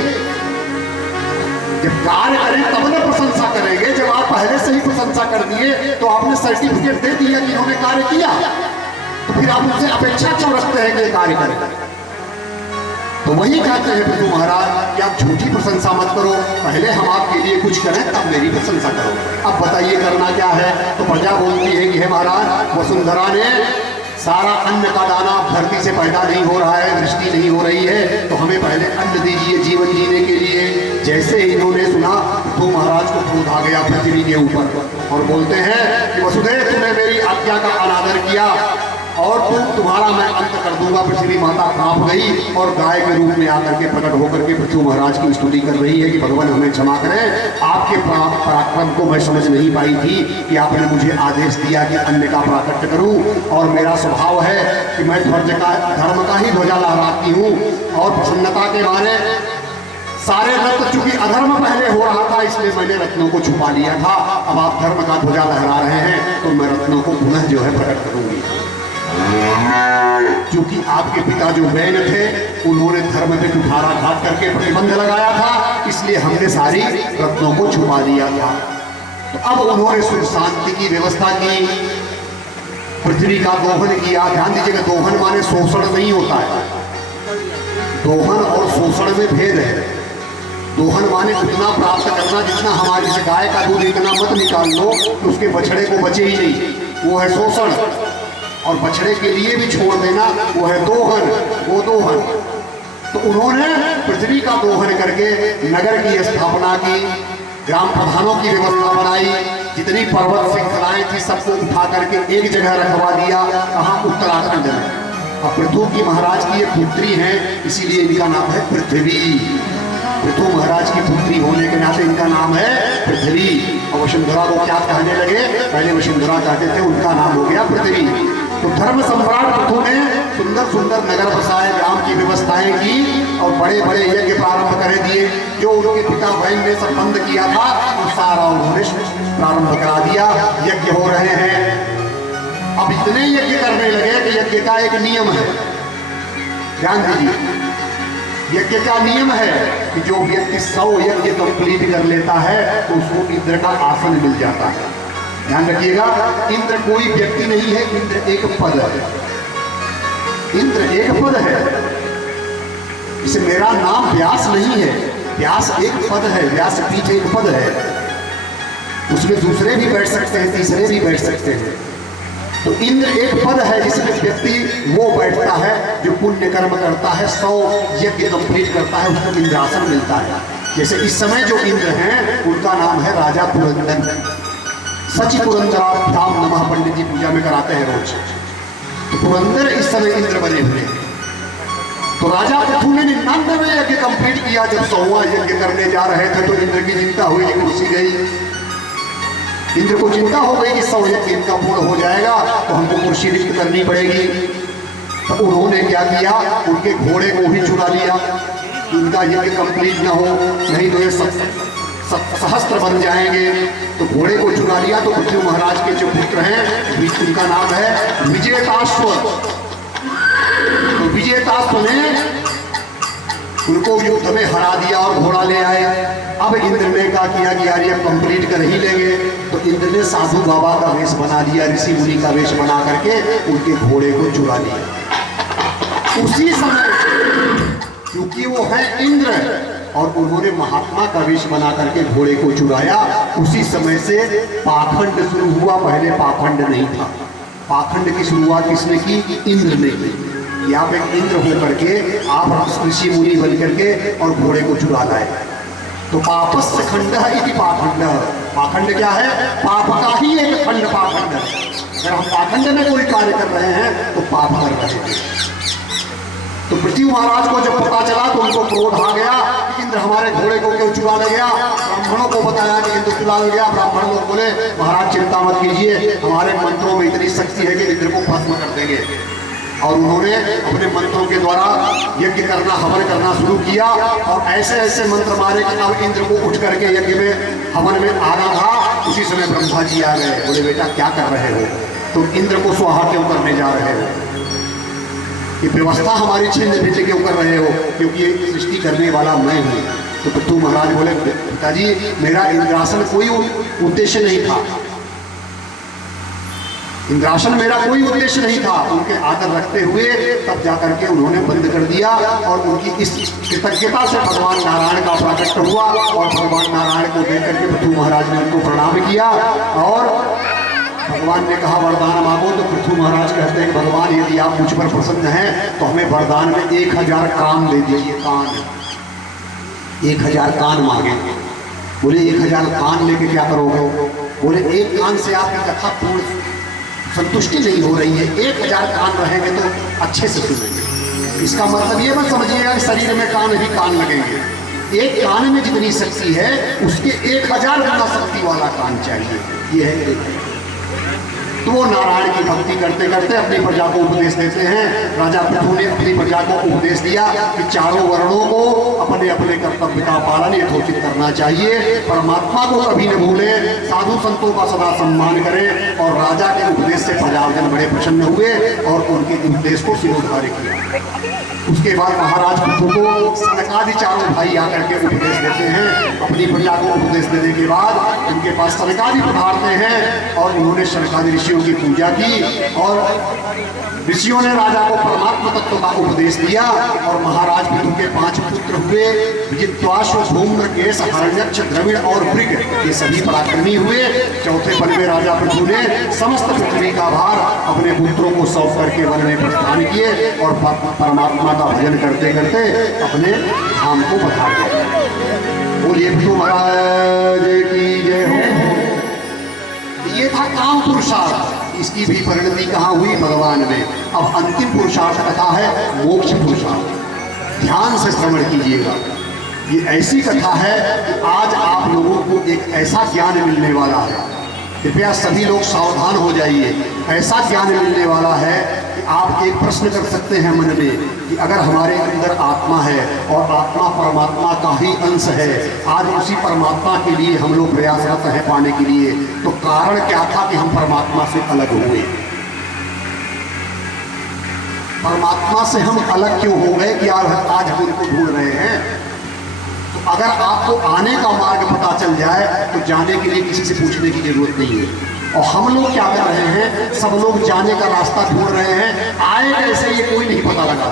जब कार्य करें तब ना प्रशंसा करेंगे। जब आप पहले से ही प्रशंसा कर दिए तो आपने सर्टिफिकेट दे दिया कि इन्होंने कार्य किया, तो फिर आप उनसे अपेक्षा क्यों रखते हैं कि कार्य करें? तो वही कहते हैं पृथु महाराज कि आप झूठी प्रशंसा मत करो, पहले हम आपके लिए कुछ करें तब मेरी प्रशंसा करो। अब बताइए करना क्या है? तो प्रजा बोलती है कि हे महाराज, वसुंधरा ने सारा अन्न का दाना धरती से पैदा नहीं हो रहा है, वृष्टि नहीं हो रही है, तो हमें पहले अन्न दीजिए जीवन जीने के लिए। जैसे इन्होंने सुना तो महाराज को क्रोध आ गया पृथ्वी के ऊपर और बोलते हैं कि वसुदेव, तूने मेरी आज्ञा का अनादर किया और तुम्हारा मैं अंत कर दूंगा। पृथ्वी माता कांप गई और गाय के रूप में आकर के प्रकट होकर के पृथ्वी महाराज की स्तुति कर रही है कि भगवान हमें क्षमा करें, आपके पराक्रम को मैं समझ नहीं पाई थी कि आपने मुझे आदेश दिया कि अन्न का प्राकट्य करूं, और मेरा स्वभाव है कि मैं धर्म का ही ध्वजा लहराती हूँ। और प्रसन्नता के मारे सारे रत्न, चूंकि अधर्म पहले हो रहा था इसलिए मैंने रत्नों को छुपा लिया था, अब आप धर्म का ध्वजा लहरा रहे हैं तो मैं रत्नों को पुनः जो है प्रकट करूंगी। क्योंकि आपके पिता जो वैन थे उन्होंने धर्म पे कुठाराघात करके प्रतिबंध लगाया था, इसलिए हमने सारी रत्नों को छुपा दिया था। तो अब उन्होंने सुख शांति की व्यवस्था की, पृथ्वी का दोहन किया। ध्यान दीजिएगा, दोहन माने शोषण नहीं होता है, दोहन और शोषण में भेद है। दोहन माने उतना प्राप्त करना जितना हमारी, जैसे गाय का दूध इतना मत निकाल लो तो उसके बछड़े को बचे ही नहीं, वो है शोषण। और बछड़े के लिए भी छोड़ देना वो है दोहन, वो दोहन। तो उन्होंने पृथ्वी का दोहन करके नगर की स्थापना की, ग्राम प्रधानों की व्यवस्था बनाई, जितनी पर्वत श्रृंखलाएं थी सबको उठा करके एक जगह रखवा दिया। कहाँ? उत्तराखंड में। अब पृथु की महाराज की एक पुत्री है, इसीलिए इनका नाम है पृथ्वी। पृथु महाराज की पुत्री होने के नाते इनका नाम है पृथ्वी। और वसुंधरा को क्या कहने लगे? पहले वसुंधरा कहते थे, उनका नाम हो गया पृथ्वी। तो धर्म सम्राट पृथु ने सुंदर सुंदर नगर बसाए, ग्राम की व्यवस्थाएं की और बड़े बड़े यज्ञ प्रारंभ कर दिए। जो उनके पिता वैन ने सब बंद किया था वो सारा उन्होंने प्रारंभ करा दिया। यज्ञ हो रहे हैं। अब इतने यज्ञ करने लगे कि यज्ञ का एक नियम है, ध्यान दीजिए। यज्ञ का नियम है कि जो व्यक्ति 100 यज्ञ कंप्लीट कर लेता है तो उसको इंद्र का आसन मिल जाता है। ध्यान रखिएगा, इंद्र कोई व्यक्ति नहीं है, इंद्र एक पद है। इंद्र एक पद है। इसे मेरा नाम व्यास नहीं है, व्यास एक पद है, व्यासपीठ एक पद है। उसमें दूसरे भी बैठ सकते हैं, तीसरे भी बैठ सकते हैं। तो इंद्र एक पद है जिसमें व्यक्ति वो बैठता है जो पुण्य कर्म करता है, 100 यज्ञ कंप्लीट करता है, उसको इंद्रासन मिलता है। जैसे इस समय जो इंद्र हैं उनका नाम है राजा पुरंदर। सच पुरंदराभ्याम नमः पंडित जी पूजा में कराते हैं रोज। तो पुरंदर इस समय इंद्र बने हुए हैं। तो राजा पृथु ने 99 यज्ञ कंप्लीट किया। जब 100वां यज्ञ करने जा रहे थे तो इंद्र की चिंता हुई कि कुर्सी गई। इंद्र को चिंता हो गई कि 100 यज्ञ इनका पूर्ण हो जाएगा तो हमको कुर्सी रिक्त करनी पड़ेगी। तो उन्होंने क्या किया, उनके घोड़े को भी चुरा लिया, इनका यज्ञ कंप्लीट ना हो, नहीं तो ये सहस्त्र बन जाएंगे। तो घोड़े को चुरा लिया। तो पृथ्वी महाराज के जो पुत्र हैं उनका नाम है विजयताश्व। तो विजयताश्व ने उनको युद्ध में हरा दिया और घोड़ा ले आए। अब इंद्र ने कहा किया कि यार ये कंप्लीट कर ही लेंगे। तो इंद्र ने साधु बाबा का वेश बना दिया, ऋषि मुनि का वेश बना करके उनके घोड़े को चुरा लिया। उसी समय क्योंकि वो है इंद्र और उन्होंने महात्मा का वेश बना करके घोड़े को चुराया, उसी समय से पाखंड शुरू हुआ। पहले पाखंड नहीं था। पाखंड की शुरुआत किसने की? इंद्र ने की। कि आप एक इंद्र होकर के आप ऋषि मुनि बन करके और घोड़े को चुरा लाए। तो पापस्य खंड इति पाखंड। पाखंड क्या है? पाप का ही एक खंड पाखंड। अगर हम पाखंड में कोई कार्य कर रहे हैं तो पाप कर रहे हैं। शिव महाराज को जब पता चला तो उनको क्रोध आ गया कि इंद्र हमारे घोड़े को क्यों चुरा ले गया। ब्राह्मणों को बताया कि इंद्र चुरा ले गया। ब्राह्मण लोग बोले महाराज चिंता मत कीजिए, हमारे मंत्रों में इतनी शक्ति है कि इंद्र को भस्म कर देंगे। और उन्होंने अपने मंत्रों के द्वारा यज्ञ करना, हवन करना शुरू किया और ऐसे ऐसे मंत्र मारे कि अब इंद्र को उठ करके यज्ञ में, हवन में आना था। उसी समय ब्रह्मा जी आ गए, बोले बेटा क्या कर रहे हो, तुम इंद्र को स्वाहा क्यों करने जा रहे हो, ये व्यवस्था हमारी छीन भिन्न क्यों कर रहे हो, क्योंकि ये सृष्टि करने वाला मैं हूँ। तो पृथु महाराज बोले पिताजी मेरा इंद्रासन कोई उद्देश्य नहीं था, इंद्रासन मेरा कोई उद्देश्य नहीं था। उनके आदर रखते हुए तब जाकर के उन्होंने बंद कर दिया और उनकी इस कृतज्ञता से भगवान नारायण का प्राकट्य हुआ और भगवान नारायण को देख करके पृथु महाराज ने उनको प्रणाम किया और भगवान ने कहा वरदान मांगो। तो पृथु महाराज कहते हैं भगवान यदि आप मुझ पर प्रसन्न हैं तो हमें वरदान में 1000 कान दे दीजिए। कान 1000 कान मांगे। बोले 1000 कान लेके क्या करोगे? बोले एक कान से आपकी कथा पूर्ण संतुष्टि नहीं हो रही है, 1000 कान रहेंगे तो अच्छे से सुनेंगे। इसका मतलब ये मत समझिएगा कि शरीर में कान ही कान लगेंगे। एक कान में जितनी शक्ति है उसके 1000 गुना शक्ति वाला कान चाहिए। ये है तो वो नारायण की भक्ति करते करते अपनी प्रजा को उपदेश देते हैं। राजा पृथु ने अपनी प्रजा को उपदेश दिया कि चारों वर्णों को अपने अपने कर्तव्य का पालन यथोचित करना चाहिए, परमात्मा को कभी न भूले, साधु संतों का सदा सम्मान करें। और राजा के उपदेश से प्रजाजन बड़े प्रसन्न हुए और उनके उपदेश को सिरोधार्य किया। उसके बाद महाराज पृथु को सनकादि चारों भाई आकर के उपदेश देते हैं। अपनी प्रजा को उपदेश देने के बाद उनके पास सनकादि पधारते हैं और उन्होंने सनकादि ऋषियों की पूजा की और ऋषियों ने राजा को परमात्मा तत्व का उपदेश दिया। और महाराज पृथु के 5 पुत्र हुए, विजित्वाश्व, धूम्र, केश, हरण्यक्ष, द्रविड़ और मृग, ये सभी पराक्रमी हुए। चौथे पल में राजा पृथु ने समस्त पृथ्वी का भार अपने पुत्रों को सौंप करके वन में प्रस्थान किए और परमात्मा का भजन करते करते अपने धाम को पधार गए। बोलिए पृथु महाराज की जय हो। ये था काम पुरुषार्थ, इसकी भी परिणति कहाँ हुई? भगवान में। अब अंतिम पुरुषार्थ कथा है मोक्ष पुरुषार्थ। ध्यान से श्रवण कीजिएगा, ये ऐसी कथा है कि आज आप लोगों को एक ऐसा ज्ञान मिलने वाला है। कृपया सभी लोग सावधान हो जाइए। ऐसा ज्ञान मिलने वाला है कि आप एक प्रश्न कर सकते हैं मन में कि अगर हमारे अंदर आत्मा है और आत्मा परमात्मा का ही अंश है, आज उसी परमात्मा के लिए हम लोग प्रयासरत हैं पाने के लिए, तो कारण क्या था कि हम परमात्मा से अलग हुए? परमात्मा से हम अलग क्यों हो गए कि आज हम उनको ढूंढ रहे हैं? तो अगर आपको आने का मार्ग पता चल जाए तो जाने के लिए किसी से पूछने की जरूरत नहीं है। और हम लोग क्या कर रहे हैं? सब लोग जाने का रास्ता ढूंढ रहे हैं, आए कैसे ये कोई नहीं पता लगा।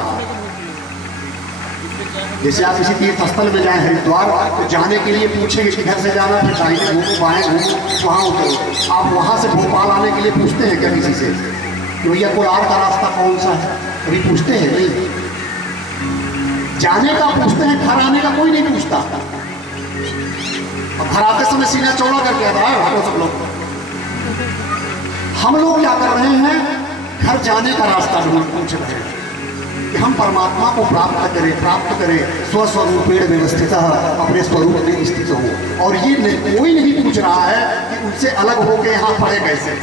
जैसे आप किसी तीर्थ स्थल में जाए हरिद्वार, तो जाने के लिए पूछेंगे किधर से जाना है, दाहिने घूमो बाएं घूमो वहाँ उतरो। आप वहाँ से भोपाल आने के लिए पूछते हैं क्या किसी से कि भैया कोलार का रास्ता कौन सा है? कभी पूछते हैं? नहीं। जाने का पूछते हैं, घर आने का कोई नहीं पूछता। और घर आते समय सीना चौड़ा करके आता है सब लोग। हम लोग क्या कर रहे हैं? घर जाने का रास्ता पूछ रहे हैं कि हम परमात्मा को प्राप्त करें स्वस्वरूपेण व्यवस्थित, अपने स्वरूप में स्थित हो। और ये कोई नहीं पूछ रहा है कि उनसे अलग होकर यहाँ पड़े कैसे।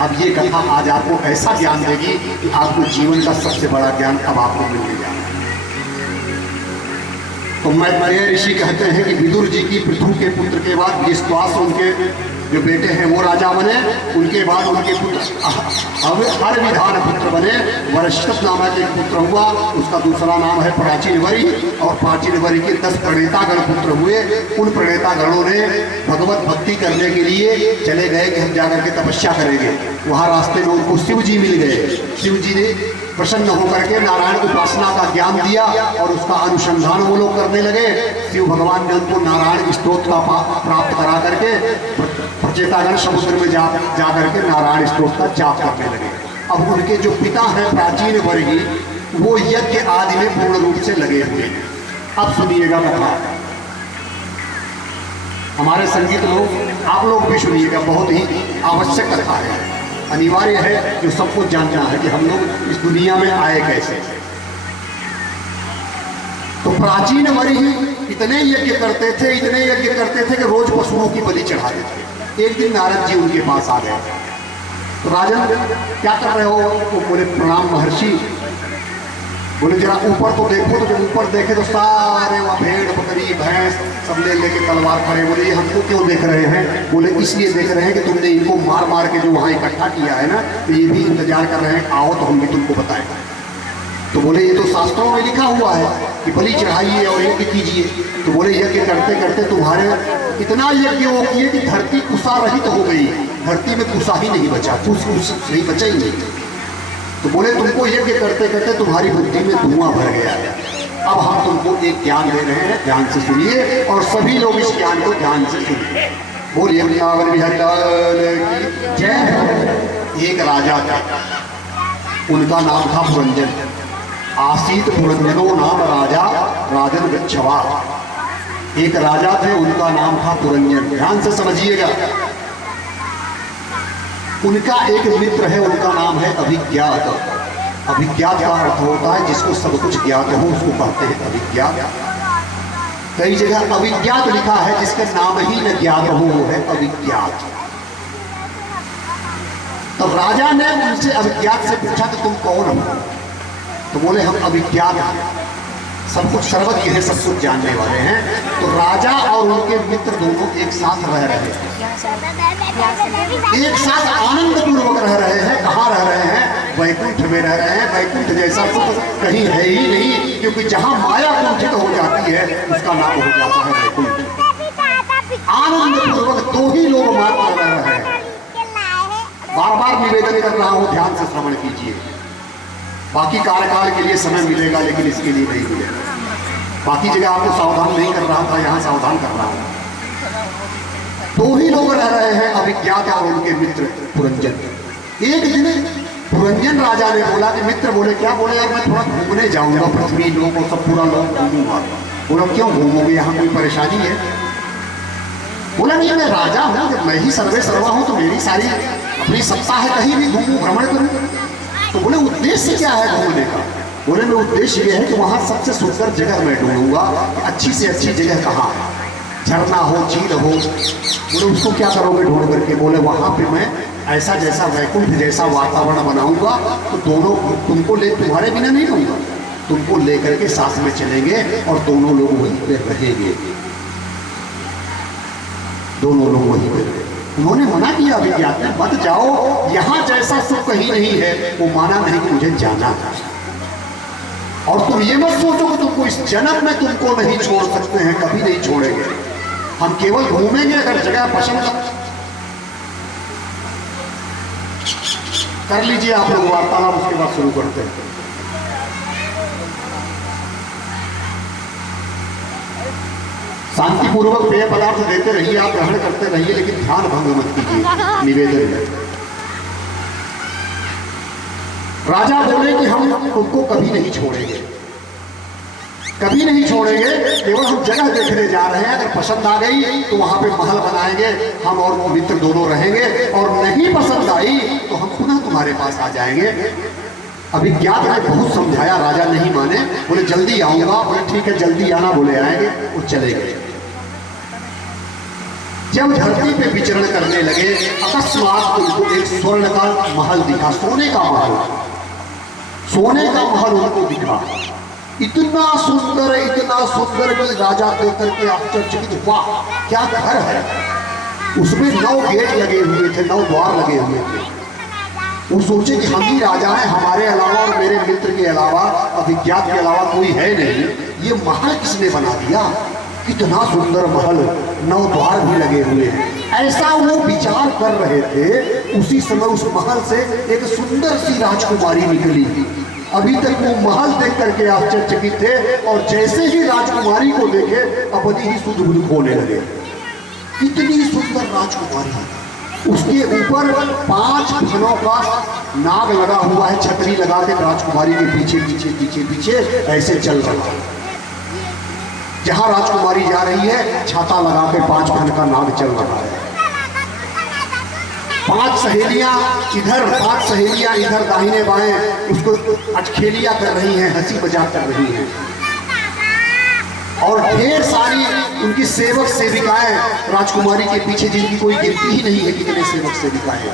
अब ये कथा आज आपको ऐसा ज्ञान देगी कि आपको जीवन का सबसे बड़ा ज्ञान अब आपको मिल गया। तो मैत्रेय ऋषि कहते हैं कि विदुर जी की पृथु के पुत्र के बाद विश्वास उनके जो बेटे हैं वो राजा बने। उनके बाद उनके पुत्र हर विधान पुत्र बने। वरिष्ठ नामक एक पुत्र हुआ, उसका दूसरा नाम है प्राचीन वरी। और प्राचीन वरी के 10 प्रणेतागण पुत्र हुए। उन प्रणेतागणों ने भगवत भक्ति करने के लिए चले गए कि हम जाकर के तपस्या करेंगे। वहाँ रास्ते में उनको शिव जी मिल गए। शिव जी ने प्रसन्न होकर के नारायण उपासना का ज्ञान दिया और उसका अनुसंधान वो लोग करने लगे। शिव भगवान ने उनको नारायण स्तोत्र का प्राप्त करा करके प्रचेतागण समुद्र में जा करके नारायण स्तोत्र का जाप करने लगे। अब उनके जो पिता हैं प्राचीन वर्गी, वो यज्ञ आदि में पूर्ण रूप से लगे हुए हैं। अब सुनिएगा कथा, हमारे संगीत लोग, आप लोग भी सुनिएगा, बहुत ही आवश्यक कथा है। अनिवार्य है जो सबको जानना है कि हम लोग इस दुनिया में आए कैसे। प्राचीन वरी इतने यज्ञ करते थे, इतने यज्ञ करते थे कि रोज पशुओं की बलि चढ़ाते थे। एक दिन नारद जी उनके पास आ गए। तो राजन क्या कर रहे हो? वो बोले प्रणाम महर्षि। बोले जरा ऊपर तो देखो। तो जब ऊपर देखे तो सारे वहाँ भेड़ बकरी भैंस सब ले लेके तलवार खड़े। बोले ये हमको क्यों देख रहे हैं? बोले इसलिए देख रहे हैं कि तुमने इनको मार मार के जो वहाँ इकट्ठा किया है ना, तो ये भी इंतजार कर रहे हैं आओ तो हम भी तुमको बताएं। तो बोले ये तो शास्त्रों में लिखा हुआ है कि बलि चढ़ाइए और यज्ञ कीजिए। तो बोले यज्ञ करते करते तुम्हारे इतना यज्ञ वो किए कि धरती कुसा रहित हो गई। धरती में कुसा ही नहीं बचा, कुछ नहीं बचा ही नहीं। तो बोले तुमको यज्ञ करते करते तुम्हारी बुद्धि में धुआं भर गया है। अब हम तुमको एक ज्ञान दे रहे हैं, ध्यान से सुनिए और सभी लोग इस ज्ञान को ध्यान से सुनिए। बोलिए वृंदावन बिहारी लाल की जय। एक राजा था, उनका नाम था पुरंजन। आसीत पुरंजनो नाम राजा राजन गच्छवा। एक राजा थे, उनका नाम था पुरंजन। ध्यान से समझिएगा। उनका एक मित्र है, उनका नाम है अभिज्ञात। अभिज्ञात का अर्थ होता है जिसको सब कुछ ज्ञात हो उसको कहते हैं अभिज्ञात। कई जगह अभिज्ञात लिखा है, जिसके नाम ही न ज्ञात हो वो है अभिज्ञात। तो राजा ने उनसे अभिज्ञात से पूछा कि तुम कौन हो? तो बोले हम अभिज्ञात हैं, सब कुछ सर्वज्ञ है, सब कुछ जानने वाले हैं। तो राजा और उनके मित्र दोनों एक साथ रह रहे हैं, एक साथ आनंद पूर्वक रह रहे हैं। कहाँ रह रहे हैं? वैकुंठ में रह रहे हैं। वैकुंठ जैसा सुख कहीं है ही नहीं, क्योंकि जहाँ माया कुंठित हो जाती है उसका नाम हो जाता है वैकुंठ। आनंद पूर्वक दो ही लोग मात्र रह रहे हैं। बार बार निवेदन कर रहा हूँ, ध्यान से श्रवण कीजिए। बाकी कार्यकाल के लिए समय मिलेगा, लेकिन इसके लिए नहीं मिलेगा। बाकी जगह आपको सावधान नहीं कर रहा था, यहाँ सावधान कर रहा हूँ। दो ही लोग रह रहे हैं, अभिज्ञात और उनके मित्र पुरंजन। एक दिन पुरंजन राजा ने बोला कि मित्र बोले क्या? बोले यार मैं थोड़ा घूमने जाऊंगा, पृथ्वी लोग और सब पूरा लोग घूमूंगा। बोला क्यों घूमोगे, यहाँ कोई परेशानी है? बोला नहीं मैं राजा हूँ, जब मैं ही सर्वे सर्वा हूँ तो मेरी सारी अपनी सत्ता है, कहीं भी घूमूं भ्रमण करूँ। तो बोले उद्देश्य क्या है घूमने का? बोले मैं उद्देश्य ये है कि वहाँ सबसे सुंदर जगह मैं ढूंढूंगा, अच्छी से अच्छी जगह कहाँ है, झरना हो झील हो। बोले उसको क्या करोगे ढूंढ करके? बोले वहाँ पे मैं ऐसा जैसा वैकुंठ जैसा वातावरण बनाऊंगा, तो दोनों तुमको ले, तुम्हारे बिना नहीं रहूंगा, तुमको लेकर के साथ में चलेंगे और दोनों लोग वहीं पे रहेंगे। दोनों लोग वहीं पे रहेंगे। उन्होंने मना किया अभिज्ञात ने, मत जाओ, यहाँ जैसा सुख कहीं नहीं है। वो माना नहीं कि मुझे जाना है। और तुम ये मत सोचो कि तुमको इस जन्म में तुमको नहीं छोड़ सकते हैं, कभी नहीं छोड़ेंगे। हम केवल घूमेंगे, अगर जगह पसंद कर लीजिए आप लोग वार्तालाप, उसके बाद शुरू करते हैं। शांतिपूर्वक पेय पदार्थ देते रहिए, आप ग्रहण करते रहिए, लेकिन ध्यान भंग मत कीजिए। निवेदन है। राजा बोले कि हम तुमको कभी नहीं छोड़ेंगे, कभी नहीं छोड़ेंगे, केवल हम जगह देखने जा रहे हैं। अगर पसंद आ गई तो वहां पे महल बनाएंगे, हम और वो मित्र दोनों रहेंगे, और नहीं पसंद आई तो हम पुनः तुम्हारे पास आ जाएंगे। अभिज्ञात ने बहुत समझाया, राजा नहीं माने। बोले जल्दी आऊंगा। बोले ठीक है जल्दी आना। बोले आएंगे। वो चले गए। जब धरती पे विचरण करने लगे, अकस्मात उनको एक स्वर्ण का महल दिखा, सोने का महल। सोने का महल उनको दिखा, इतना सुंदर कि राजा देख करके आश्चर्यचकित, वाह क्या घर है। उसमें 9 गेट लगे हुए थे, 9 द्वार लगे हुए थे। वो सोचे कि हम ही राजा हैं, हमारे अलावा और मेरे मित्र के अलावा, अभिज्ञात के अलावा कोई है नहीं। ये महल किसने बना दिया? इतना सुंदर महल, 9 द्वार भी लगे हुए हैं। ऐसा वो विचार कर रहे थे, उसी समय उस महल से एक सुंदर सी राजकुमारी निकली। अभी तक वो महल देख करके आश्चर्यचकित थे, और जैसे ही राजकुमारी को देखे अपनी ही सुध बुध खोने लगे। कितनी सुंदर राजकुमारी। उसके ऊपर 5 फनों का नाग लगा हुआ है, छतरी लगा के राजकुमारी के पीछे पीछे पीछे पीछे ऐसे चल रहा है। जहां राजकुमारी जा रही है, छाता लगा के 5 फन का नाग चल रहा है। 5 सहेलियां इधर, 5 सहेलियां इधर, दाहिने बाएं उसको अटखेलियां कर रही हैं, हंसी मजाक कर रही हैं। और ढेर सारी उनकी सेवक सेविकाएं राजकुमारी के पीछे, जिनकी कोई गिनती ही नहीं है कितने सेवक सेविकाएं।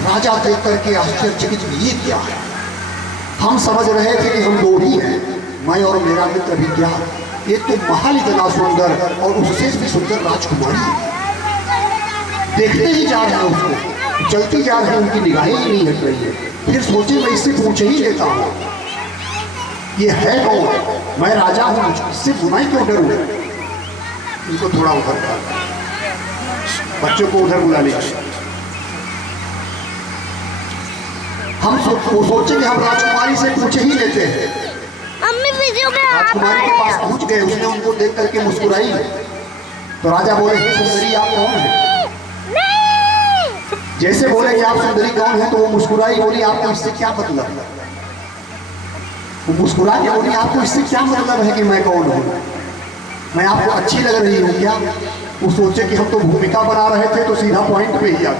राजा देख करके आश्चर्यचकित, ये क्या है? हम समझ रहे थे कि हम दो ही हैं, मैं और मेरा मित्र भी, क्या एक तो महल इतना सुंदर और उससे भी सुंदर राजकुमारी है। देखते ही जा रहे हैं उसको, चलती जा रहे हैं, उनकी निगाहें ही नहीं हट रही है। फिर सोचे मैं इससे पूछ ही लेता हूँ, ये है कौन? मैं राजा हूँ, इससे बुराई क्यों डरूं? इनको थोड़ा उधर कर, बच्चों को उधर बुला लीजिए। हम सोचे कि हम राजकुमारी से पूछ ही लेते हैं। मम्मी वीडियो में राजकुमारी के पास पहुंच गए, उसने उनको देख करके मुस्कुराई। तो राजा बोले, सुंदरी आप कौन है? जैसे बोले कि आप सुंदरी कौन है, तो वो मुस्कुराई, बोली आपको इससे क्या मतलब? वो मुस्कुरा के बोली, आपको इससे क्या मतलब है कि मैं कौन हूँ? मैं आपको अच्छी लग रही हूँ क्या? वो सोचे कि हम तो भूमिका बना रहे थे, तो सीधा पॉइंट पे ही आ गए।